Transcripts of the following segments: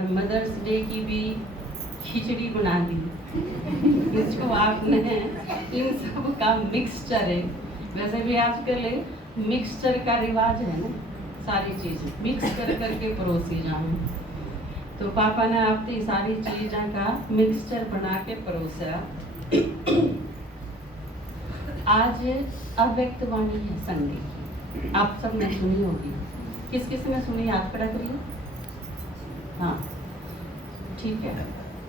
और mother's day की भी खिचड़ी बना दी। जो आपने इन सब का मिक्सचर है, वैसे भी आजकल मिक्सचर का रिवाज है ना, सारी चीज़ मिक्स कर करके परोसी जाऊँ। तो पापा ने आपकी सारी चीज़ों का मिक्सचर बना के परोसा। आज अव्यक्त वाणी है संडे की, आप सब ने सुनी होगी। किस किस ने सुनी, हाथ खड़ा करिए। हाँ ठीक है,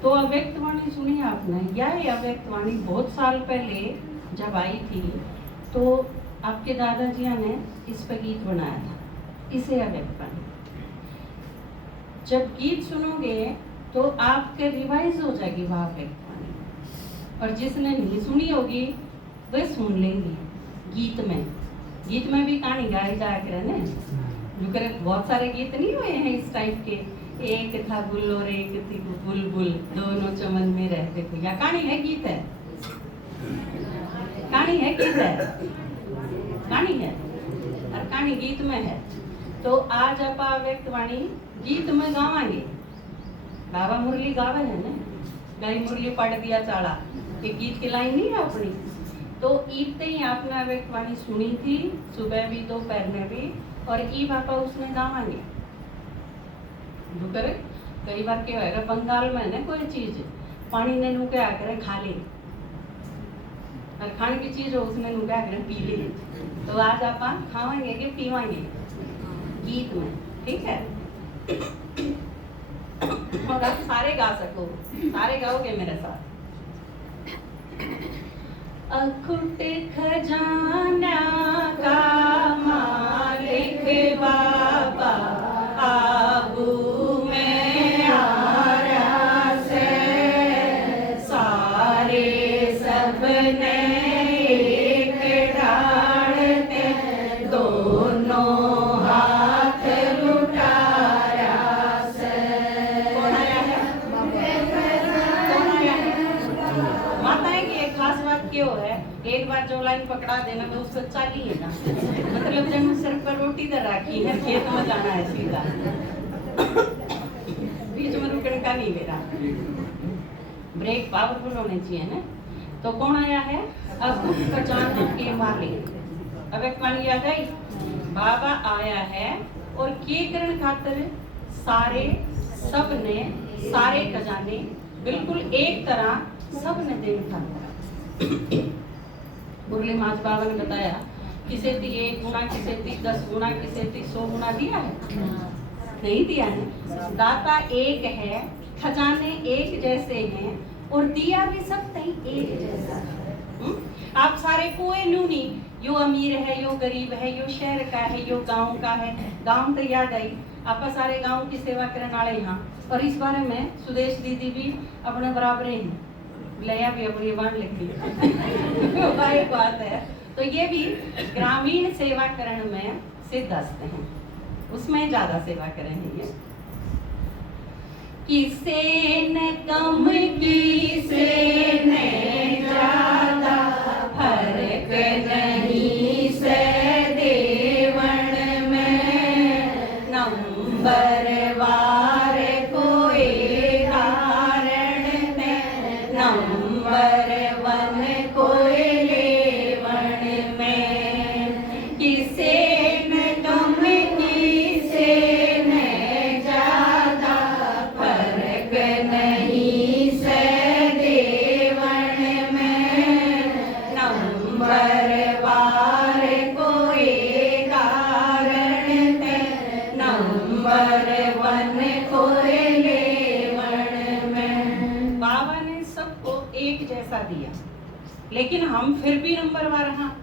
तो अव्यक्त वाणी सुनी आपने। यह अव्यक्त वाणी बहुत साल पहले जब आई थी तो आपके दादाजी ने इस पर गीत बनाया था, इसे अव्यक्त वाणी। जब गीत सुनोगे तो आपके रिवाइज हो जाएगी वह अव्यक्त वाणी, और जिसने नहीं सुनी होगी वह सुन लेंगे। गीत में भी कहानी गाई जाया करे ना, जो करे बहुत सारे गीत नहीं हुए हैं इस टाइप के। एक था गुल और एक थी बुलबुल, दोनों चमन में रहते थे। या कहानी है गीत है, कहानी है गीत है, कहानी है और कहानी गीत में है। तो आज आप अव्यक्त वाणी गीत में गावांगे। बाबा मुरली गावे है ना, गई मुरली पढ़ दिया चाड़ा, ये गीत की लाइन नहीं है अपनी। तो इतने ही आपने अव्यक्त वाणी सुनी थी, सुबह भी दोपहर में भी, और ई पापा उसमें गावांगे। करे कई बार क्या होगा बंगाल में ना कोई चीज पानी ने नु क्या करे खा ले, और खाने की चीज हो उसने नु क्या करे पी ले। तो आज आप खावांगे कि पीवांगे गीत में, ठीक है। और आप सारे गा सको, सारे गाओगे मेरे साथ। अखुट खजाना का मालिक बाबा आबू में आरा से, सारे सबने एक डालते दोनों हाथ लुटाया से। कौन आया है? कौन आया है? माताएं की एक खास बात क्यों है, एक बार जो लाइन पकड़ा देना तो उससे चाली है ना, मतलब जब सिर पर रोटी दर रखी है, खेत में जाना है सीधा, बीच में रुकने का नहीं मेरा, ब्रेक पावरफुल होने चाहिए ना। तो कौन आया है? अखुट खजाना के मालिक। अव्यक्त वाणी याद आई, बाबा आया है और के करण खातर सारे सब ने सारे खजाने बिल्कुल एक तरह सब ने देन खातर। मुरली माज बाबा ने बताया, किसे थी 1 गुना, किसे थी 10 गुना, किसे थी 100 गुना दिया है? नहीं दिया है। दाता एक है, खजाने एक जैसे हैं, और दिया भी सब तई एक जैसा है। आप सारे कुएं नूनी, यो अमीर है, यो गरीब है, यो शहर का है, यो गांव का है। गांव तो याद आई, आप सारे गांव की सेवा करने वाले यहाँ, और इस बारे में सुदेश दीदी भी अपने बराबर हैं, लया भी अपनी बाण लिखी एक बात है। तो ये भी ग्रामीण सेवा करण में सिद्धस्त हैं, उसमें ज्यादा सेवा करेंगे। किसे न कम किसे न ज्यादा, फर्क नहीं से देवन में, नंबर वार कोई कारण में, नंबर वन कोई लेवन में। किसे न कम किसे न ज्यादा, फर्क नहीं से देवन में, नंबर वार कोई कारण में, नंबर वन कोई लेवन में। बाबा ने सबको एक जैसा दिया, लेकिन हम फिर भी नंबर वार। हाँ,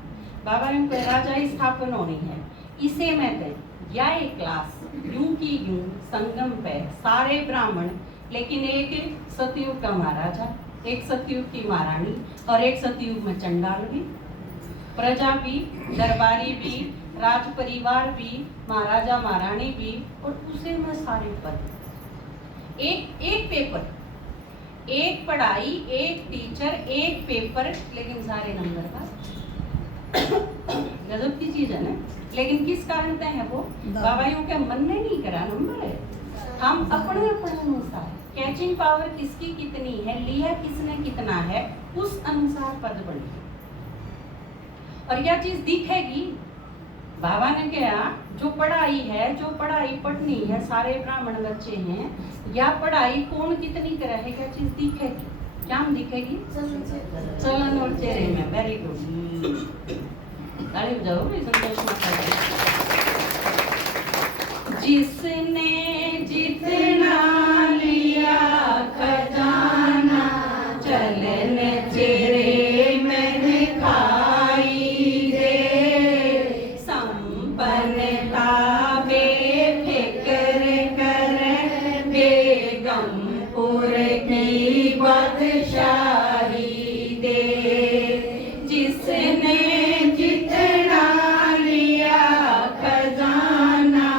बाबा ने राजा स्थापन होनी है, इसे मैं दे या एक क्लास यूं की यूं संगम पे सारे ब्राह्मण, लेकिन एक सतयुग का महाराजा, एक सतयुग की महारानी, और एक सतयुग में चंडाल भी, प्रजा भी, दरबारी भी, राज परिवार भी, महाराजा महारानी भी, और उसे में सारे पद। एक पेपर, एक पढ़ाई, एक टीचर, एक पेपर, लेकिन सारे नंबर का। गजब की चीज है ना। लेकिन किस कारण है वो? बाबाइयों के मन ने नहीं करा नंबर है, हम अपने अपने कैचिंग पावर किसकी कितनी है, लिया किसने कितना है, उस अनुसार पद बनेगा। और यह चीज दिखेगी। बाबा ने कहा जो पढ़ाई है, जो पढ़ाई पढ़नी है, सारे ब्राह्मण बच्चे हैं, या पढ़ाई कौन कितनी करे है, क्या चीज दिखेगी, क्या दिखेगी, चलन और चेहरे में। वेरी गुड, ताली बजाओ भाई संतोष माता जी। जिसने जितना लिया खजाना, चलन चेहरे में दिखाई दे, संपन्नता बेफिक्र कर बेगमपुर की बादशाही दे। जिसने जितना लिया खजाना,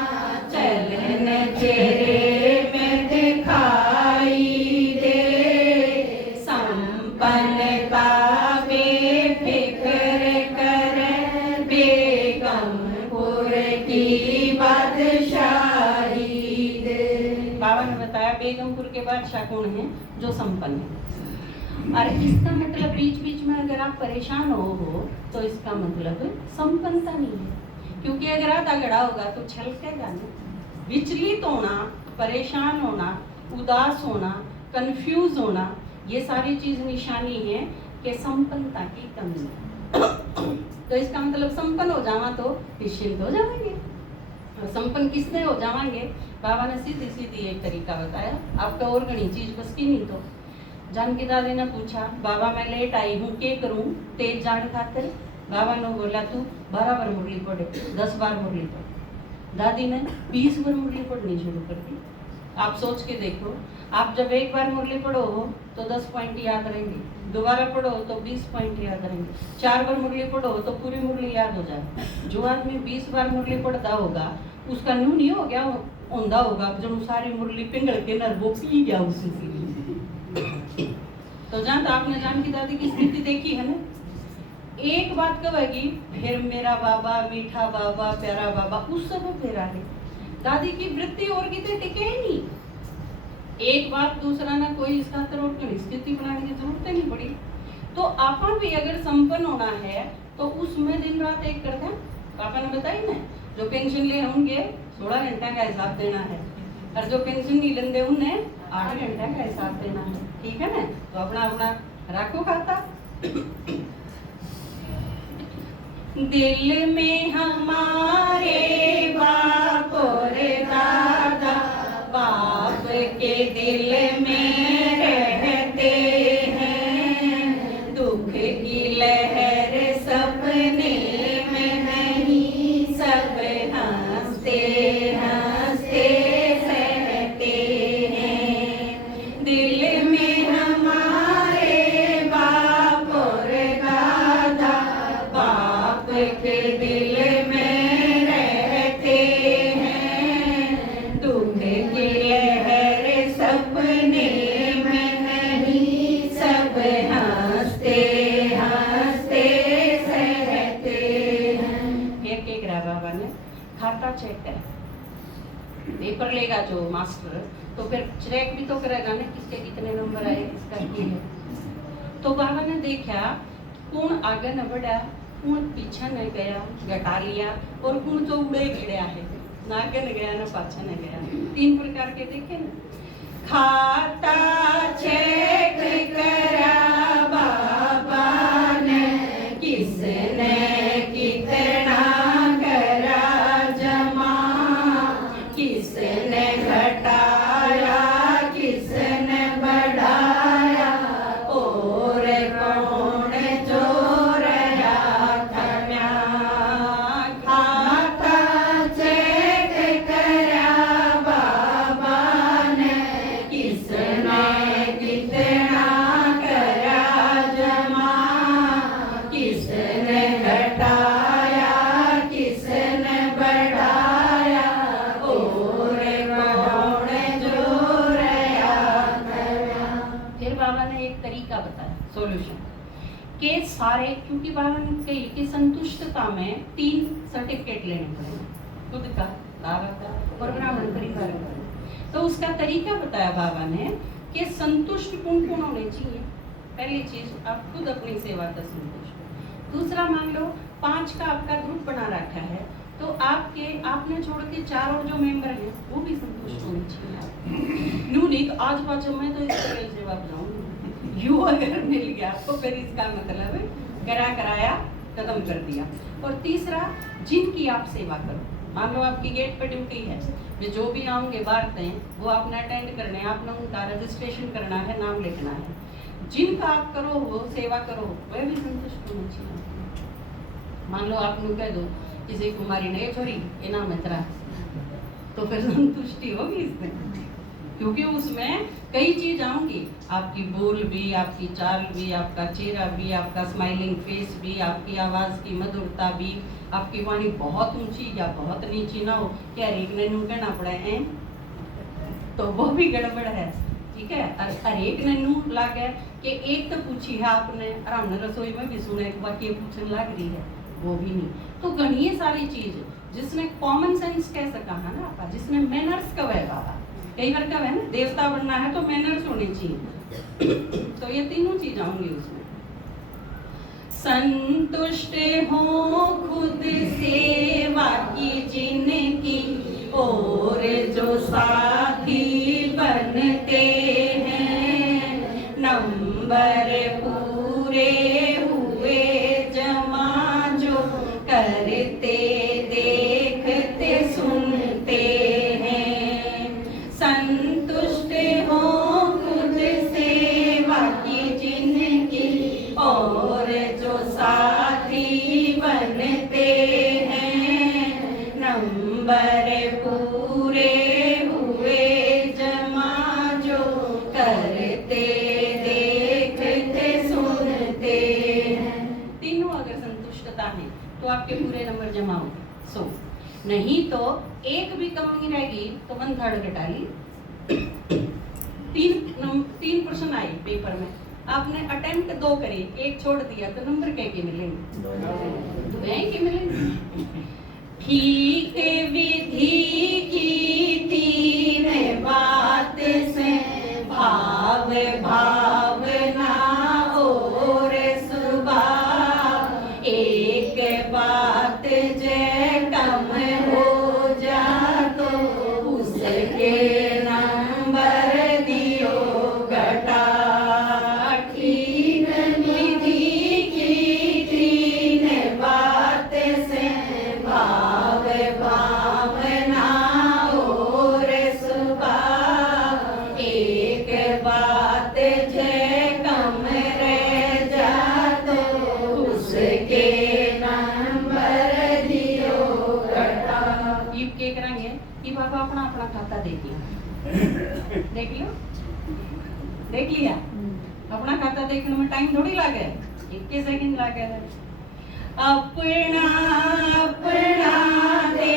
चलन चेहरे में दिखाई दे, संपन्नता बेफिक्र कर बेगमपुर की बादशाही दे। बाबा ने बताया बेगमपुर के बादशाह कौन है, जो संपन्न है। और इसका मतलब बीच बीच में अगर आप परेशान हो तो इसका मतलब संपन्नता नहीं है, क्योंकि अगर आधा गड़ा होगा तो छलकेगा नहीं। विचलित होना, परेशान होना, उदास होना, कंफ्यूज होना, ये सारी चीज निशानी है कि संपन्नता की कमी है। तो इसका मतलब संपन्न हो जावा तो निश्चिंत हो जाएंगे। और संपन्न किसने हो जाएंगे, बाबा ने सीधी सीधी एक तरीका बताया, आपका और घनी चीज बस की नहीं। तो जानकी दादी ने पूछा, बाबा मैं लेट आई हूँ, क्या करूँ तेज जान खातिर। बाबा ने बोला तू 12 बार मुरली पढ़े, 10 बार मुरली पढ़। दादी ने 20 बार मुरली पढ़नी शुरू कर दी। आप सोच के देखो, आप जब एक बार मुरली पढ़ो हो तो 10 पॉइंट याद रहेंगे, दोबारा पढ़ो तो 20 पॉइंट याद रहेंगे, 4 बार मुरली पढ़ो तो पूरी मुरली याद हो जाए। जो आदमी 20 बार मुरली पढ़ता होगा उसका न्यू नहीं हो गया होंदा होगा, जब सारी मुरली पिंगल के नर वो पी गया उसी से। तो जहाँ तो आपने जानकी दादी की स्थिति देखी है ना, एक बात कहेगी फिर मेरा बाबा मीठा बाबा प्यारा बाबा, उस सब फिर आगे दादी की वृत्ति और कितने टिके ही नहीं। एक बात दूसरा ना कोई इसका तरह स्थिति बनाने की जरूरत नहीं पड़ी। तो आपा भी अगर संपन्न होना है तो उसमें दिन रात एक करते हैं। पापा ने बताई ना, जो पेंशन ले होंगे 16 घंटा का हिसाब देना है, और जो पेंशन नहीं लेंगे उन्हें 8 घंटा का हिसाब देना है, ठीक है ना। तो अपना अपना रखो खाता। दिल में हमारे बाप और दादा, बाप के दिल में रहते हैं, दुख की लहर सपने में नहीं, सब हंसते हंसते सहते हैं। दिल में हमारे बाप और दादा, बाप के दिल में रहते हैं, दुख की लहर सपने में नहीं, सब हंसते हंसते सहते हैं। फिर क्या करा बाबा ने, खाता चेक करा, पेपर लेगा जो मास्टर तो फिर चेक भी तो करेगा ना किसके कितने नंबर आए, किसका क्या है। तो बाबा ने देखा कौन आगे न बढ़ा, कौन पीछे न गया, घटा लिया, और कौन जो उड़े गिरा है, ना आगे न गया ना पाछे न गया। 3 प्रकार के देखे ना। खाता चेक करा बाबा ने, किसने कितना करा जमा, किसने घटाया किसने बढ़ाया, और कौन जो रहा खम्या। खाता चेक करा बाबा ने, किसने कितना करा जमा, किसने घटाया किसने बढ़ाया, और कौन जो रहा खम्या। फिर बाबा ने एक तरीका बताया, सॉल्यूशन के सारे, क्योंकि बाबा ने कही कि संतुष्टता में 3 सर्टिफिकेट लेने पड़ेंगे, खुद का, बाबा का और ब्राह्मण परिवार का। तो उसका तरीका बताया बाबा ने कि संतुष्ट कौन कौन होने चाहिए। पहली चीज आप खुद अपनी सेवा का संतुष्ट। दूसरा मान लो 5 का आपका ग्रुप बना रखा है, तो आपने छोड़ के 4 और जो मेंबर हैं वो भी संतुष्ट होने चाहिए। न्यू नहीं आज पाँच मैं तो इस तरह सेवा बनाऊंगी, यू अगर मिल गया आपको फिर इसका मतलब है कराया खत्म कर दिया। और तीसरा, जिनकी आप सेवा करो, मान लो आपकी गेट पे ड्यूटी है, वे जो भी आऊँगे बारते हैं वो आपने अटेंड करने हैं, आपने उनका रजिस्ट्रेशन करना है, नाम लिखना है। जिनका आप करो वो सेवा करो, वह भी संतुष्ट होना चाहिए। मान लो आप लोग कह दो किसी कुमारी ने छोरी ये नाम है तेरा, तो फिर संतुष्टि होगी इसमें, क्योंकि उसमें कई चीज आऊंगी, आपकी बोल भी, आपकी चाल भी, आपका चेहरा भी, आपका स्माइलिंग फेस भी, आपकी आवाज की मधुरता भी, आपकी वाणी बहुत ऊंची या बहुत नीची ना हो, क्या एक ने नू कहना पड़ा है तो वो भी गड़बड़ है, ठीक है। और हर एक ने नू लागे कि एक तो पूछी है आपने और हमने रसोई में भी सुना है बाकी पूछने लग रही है, वो भी नहीं। तो घनी सारी चीज जिसने कॉमन सेंस कह सका है ना आपका, जिसने मैनर्स का व्यवहार, कई बार क्या है ना देवता बनना है तो मैनर्स होने चाहिए। तो ये तीनों चीज आऊंगी उसमें। संतुष्ट हो खुद सेवा की जिनकी, और जो साथी बनते हैं, नंबर पूरे हुए जमा जो करते देखते सुनते हैं। संतुष्ट हो खुद सेवा की जिनकी, और जो साथी बनते हैं, नंबर पूरे हुए जमा जो करते देखते सुनते हैं। तीनों अगर संतुष्टता है तो आपके पूरे नंबर जमा होंगे। सो नहीं तो एक भी कमी रहेगी तो 1/3 घटा ली। 3 प्रश्न आए पेपर में, आपने अटेम्प्ट 2 करे, एक छोड़ दिया तो नंबर क्या मिलेंगे? 2 के मिलेंगे। ठीक विधि की 3 बात से भाव भावना और स्वभाव, एक बात जे कम हो जा तो उसके नंबर दियो घटा। ठीक विधि की 3 बात से भाव भावना और स्वभाव, एक बात जे कम रह जा तो उसके नंबर दियो घटा। ये क्या करेंगे कि बाबा अपना अपना खाता देखिए, देख लिया अपना खाता देखने में टाइम थोड़ी लागे, 21 सेकंड लागे। अपना अपना दे